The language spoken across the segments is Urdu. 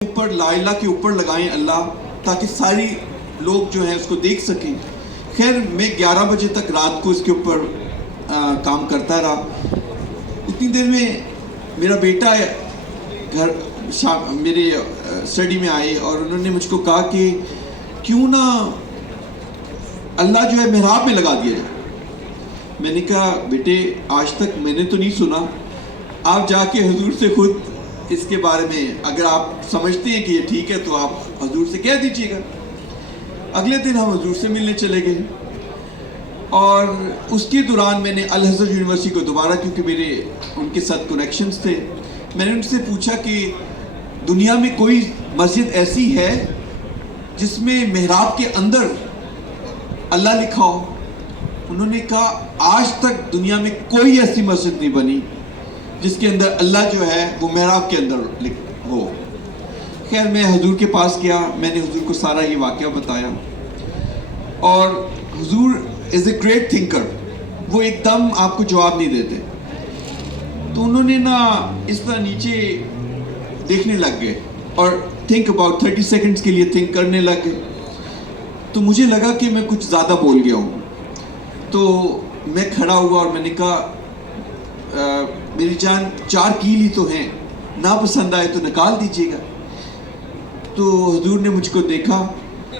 اوپر لا الہ کے اوپر لگائیں اللہ، تاکہ ساری لوگ جو ہیں اس کو دیکھ سکیں۔ خیر میں 11 بجے تک رات کو اس کے اوپر کام کرتا رہا۔ اتنی دیر میں میرا بیٹا گھر میرے اسٹڈی میں آئے اور انہوں نے مجھ کو کہا کہ کیوں نہ اللہ جو ہے محراب میں لگا دیا جائے۔ میں نے کہا بیٹے آج تک میں نے تو نہیں سنا، آپ جا کے حضور سے خود اس کے بارے میں اگر آپ سمجھتے ہیں کہ یہ ٹھیک ہے تو آپ حضور سے کہہ دیجیے گا۔ اگلے دن ہم حضور سے ملنے چلے گئے اور اس کے دوران میں نے الازہر یونیورسٹی کو دوبارہ، کیونکہ میرے ان کے ساتھ کنیکشنز تھے، میں نے ان سے پوچھا کہ دنیا میں کوئی مسجد ایسی ہے جس میں محراب کے اندر اللہ لکھا ہو؟ انہوں نے کہا آج تک دنیا میں کوئی ایسی مسجد نہیں بنی جس کے اندر اللہ جو ہے وہ محراب کے اندر ہو۔ خیر میں حضور کے پاس گیا، میں نے حضور کو سارا یہ واقعہ بتایا، اور حضور از اے گریٹ تھنکر، وہ ایک دم آپ کو جواب نہیں دیتے۔ تو انہوں نے نا اس طرح نیچے دیکھنے لگ گئے اور تھنک اباؤٹ 30 سیکنڈز کے لیے تھنک کرنے لگ گئے۔ تو مجھے لگا کہ میں کچھ زیادہ بول گیا ہوں، تو میں کھڑا ہوا اور میں نے کہا میری جان 4 کیل ہی تو ہیں، نہ پسند آئے تو نکال دیجیے گا۔ تو حضور نے مجھ کو دیکھا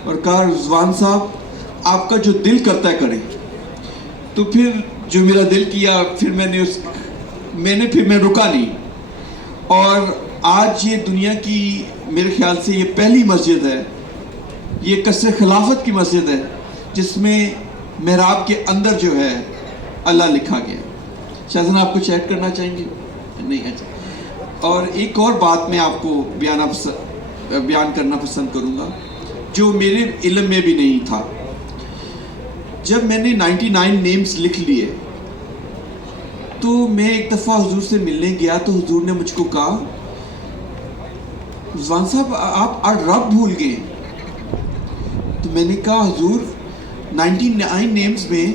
اور کہا رضوان صاحب آپ کا جو دل کرتا ہے کریں۔ تو پھر جو میرا دل کیا پھر میں رکا نہیں، اور آج یہ دنیا کی میرے خیال سے یہ پہلی مسجد ہے، یہ قصر خلافت کی مسجد ہے جس میں محراب کے اندر جو ہے اللہ لکھا گیا۔ شاہزن آپ کچھ ایڈ کرنا چاہیں گے؟ نہیں، اچھا۔ اور ایک اور بات میں آپ کو بیان کرنا پسند کروں گا جو میرے علم میں بھی نہیں تھا۔ جب میں نے 99 نیمز لکھ لیے تو میں ایک دفعہ حضور سے ملنے گیا تو حضور نے مجھ کو کہا رضوان صاحب آپ رب بھول گئے۔ تو میں نے کہا حضور 99 نیمز میں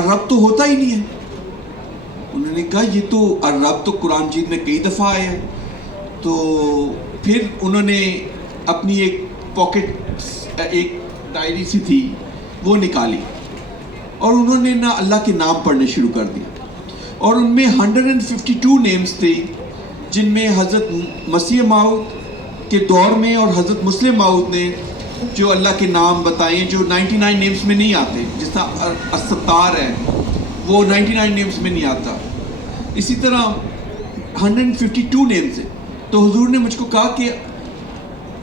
رب تو ہوتا ہی نہیں ہے۔ انہوں نے کہا یہ تو رب تو قرآن مجید میں کئی دفعہ آیا ہے۔ تو پھر انہوں نے اپنی ایک پاکٹ ایک ڈائری سی تھی وہ نکالی اور انہوں نے نا اللہ کے نام پڑھنے شروع کر دیا، اور ان میں 152 نیمز تھے جن میں حضرت مسیح موعود کے دور میں اور حضرت مسلم موعود نے جو اللہ کے نام بتائے جو 99 نیمز میں نہیں آتے، جس طرح الستار ہے وہ 99 نیمز میں نہیں آتا، اسی طرح 152 نیمز ہے۔ تو حضور نے مجھ کو کہا کہ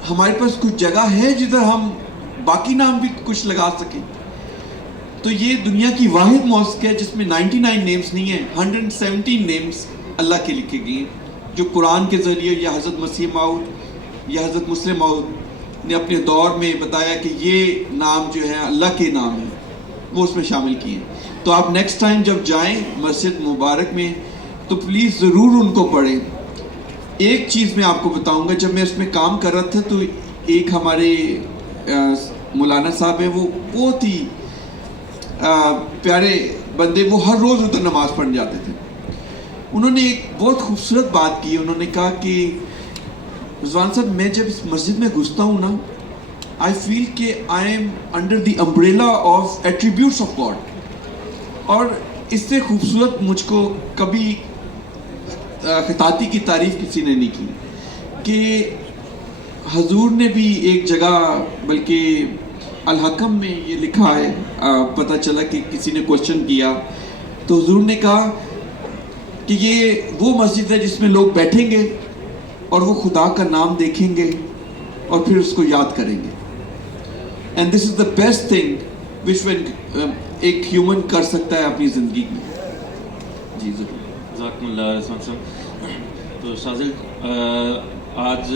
ہمارے پاس کچھ جگہ ہے جدھر ہم باقی نام بھی کچھ لگا سکیں۔ تو یہ دنیا کی واحد موسک ہے جس میں 99 نیمز نہیں ہیں، 117 نیمز اللہ کے لکھے گئے ہیں جو قرآن کے ذریعے یا حضرت مسیح موعود یا حضرت مسلم موعود نے اپنے دور میں بتایا کہ یہ نام جو ہے اللہ کے نام ہیں، وہ اس میں شامل کیے ہیں۔ تو آپ نیکسٹ ٹائم جب جائیں مسجد مبارک میں تو پلیز ضرور ان کو پڑھیں۔ ایک چیز میں آپ کو بتاؤں گا، جب میں اس میں کام کر رہا تھا تو ایک ہمارے مولانا صاحب ہیں، وہ بہت ہی پیارے بندے، وہ ہر روز ادھر نماز پڑھنے جاتے تھے۔ انہوں نے ایک بہت خوبصورت بات کی، انہوں نے کہا کہ رضوان صاحب میں جب اس مسجد میں گھستا ہوں نا I feel کہ I am under the umbrella of attributes of God۔ اور اس سے خوبصورت مجھ کو کبھی خطاطی کی تعریف کسی نے نہیں کی کہ حضور نے بھی ایک جگہ، بلکہ الحکم میں یہ لکھا ہے، پتہ چلا کہ کسی نے کوشچن کیا تو حضور نے کہا کہ یہ وہ مسجد ہے جس میں لوگ بیٹھیں گے اور وہ خدا کا نام دیکھیں گے اور پھر اس کو یاد کریں گے، and this is the best thing which ایک ہیومن کر سکتا ہے اپنی زندگی میں۔ جی ضرور، جزاکم اللہ رضوان صاحب۔ تو شاذل آج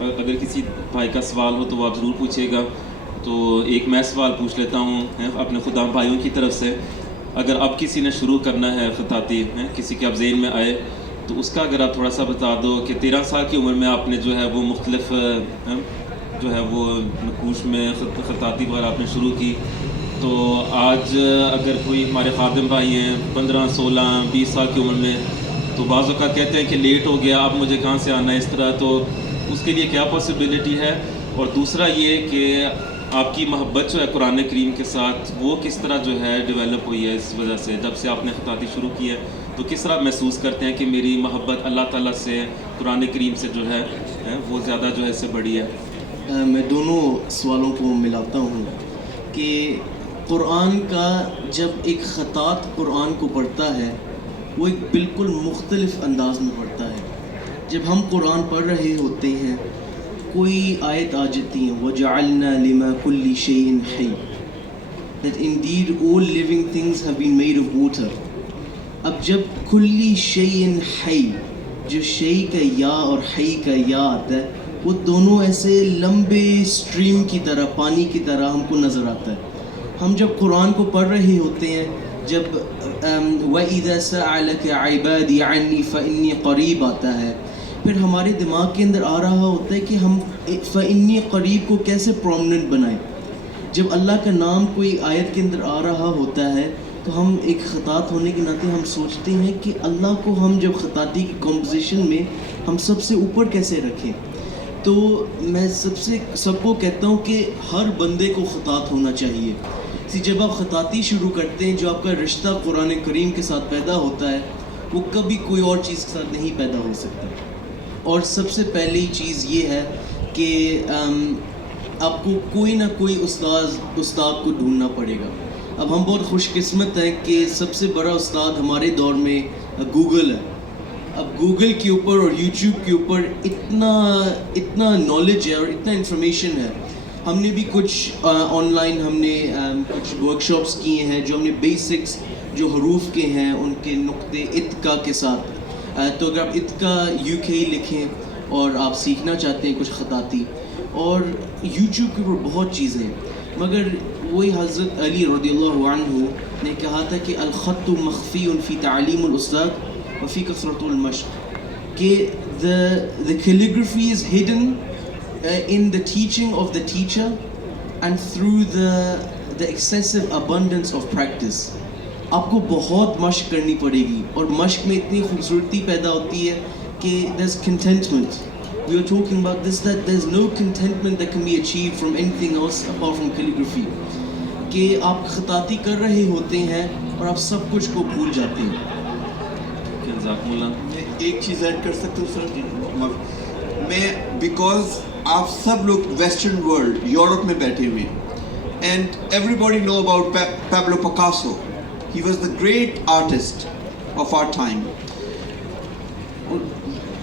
اگر کسی بھائی کا سوال ہو تو وہ آپ ضرور پوچھے گا، تو ایک میں سوال پوچھ لیتا ہوں اپنے خدا بھائیوں کی طرف سے۔ اگر اب کسی نے شروع کرنا ہے خطاطی، کسی کے اب ذہن میں آئے تو اس کا اگر آپ تھوڑا سا بتا دو کہ 13 سال کی عمر میں آپ نے جو ہے وہ مختلف جو ہے وہ نقوش میں خطاطی وغیرہ آپ نے شروع کی، تو آج اگر کوئی ہمارے خادم بھائی ہیں 15 16 20 سال کی عمر میں، تو بعض اوقات کہتے ہیں کہ لیٹ ہو گیا، اب مجھے کہاں سے آنا ہے اس طرح، تو اس کے لیے کیا پاسبلٹی ہے؟ اور دوسرا یہ کہ آپ کی محبت جو ہے قرآن کریم کے ساتھ وہ کس طرح جو ہے ڈیولپ ہوئی ہے اس وجہ سے، جب سے آپ نے خطاطی شروع کی ہے تو کس طرح محسوس کرتے ہیں کہ میری محبت اللہ تعالیٰ سے قرآن کریم سے جو ہے وہ زیادہ جو ہے اس سے بڑی ہے؟ میں دونوں سوالوں کو ملاتا ہوں کہ قرآن کا جب ایک خطاط قرآن کو پڑھتا ہے وہ ایک بالکل مختلف انداز میں پڑھتا ہے. جب ہم قرآن پڑھ رہے ہوتے ہیں کوئی آیت آ جاتی ہیں وَجَعَلْنَا لِمَا كُلِّ شَيْءٍ حَيٍّ that indeed all living things have been made of water. اب جب کلی شیء حی، جو شیء کا یا اور حی کا یا آتا ہے وہ دونوں ایسے لمبے اسٹریم کی طرح، پانی کی طرح ہم کو نظر آتا ہے. ہم جب قرآن کو پڑھ رہے ہوتے ہیں، جب وَإِذَا سَأَلَكَ عِبَادِي عَنِّي فَإِنِّي قَرِيبٌ آتا ہے، پھر ہمارے دماغ کے اندر آ رہا ہوتا ہے کہ ہم فَإِنِّي قَرِيب کو کیسے پرومننٹ بنائیں. جب اللہ کا نام کوئی آیت کے اندر آ رہا ہوتا ہے تو ہم ایک خطاط ہونے کے ناطے ہم سوچتے ہیں کہ اللہ کو ہم جب خطاطی کی کمپوزیشن میں ہم سب سے اوپر کیسے رکھیں. تو میں سب کو کہتا ہوں کہ ہر بندے کو خطاط ہونا چاہیے. جب آپ خطاطی شروع کرتے ہیں، جو آپ کا رشتہ قرآن کریم کے ساتھ پیدا ہوتا ہے وہ کبھی کوئی اور چیز کے ساتھ نہیں پیدا ہو سکتا. اور سب سے پہلی چیز یہ ہے کہ آپ کو کوئی نہ کوئی استاد کو ڈھونڈنا پڑے گا. اب ہم بہت خوش قسمت ہیں کہ سب سے بڑا استاد ہمارے دور میں گوگل ہے. اب گوگل کے اوپر اور یوٹیوب کے اوپر اتنا نالج ہے اور اتنا انفارمیشن ہے. ہم نے بھی کچھ آن لائن ہم نے کچھ ورکشاپس کیے ہیں جو ہم نے بیسکس جو حروف کے ہیں ان کے نقطے اتقا کے ساتھ. تو اگر آپ اتقا UK لکھیں اور آپ سیکھنا چاہتے ہیں کچھ خطاطی، اور یوٹیوب کے اوپر بہت چیزیں ہیں، مگر وہی حضرت علی رضی اللہ عنہ نے کہا تھا کہ الخط مخفی فی تعلیم الاستاد وفی کثرت المشق، کہ the calligraphy is hidden in the teaching of the teacher and through the excessive abundance of practice. آپ کو بہت مشق کرنی پڑے گی، اور مشق میں اتنی خوبصورتی پیدا ہوتی ہے کہ there's contentment. We are talking about this, that there's no contentment that can be achieved from anything else apart from calligraphy. کہ آپ خطاطی کر رہے ہوتے ہیں اور آپ سب کچھ کو بھول جاتے ہیں. جزاکم اللہ. میں ایک چیز ایڈ کر سکتا ہوں سر؟ میں بیکاز آپ سب لوگ ویسٹرن ورلڈ یورپ میں بیٹھے ہوئے ہیں، and everybody know about Pablo Picasso. He was the great artist of our time.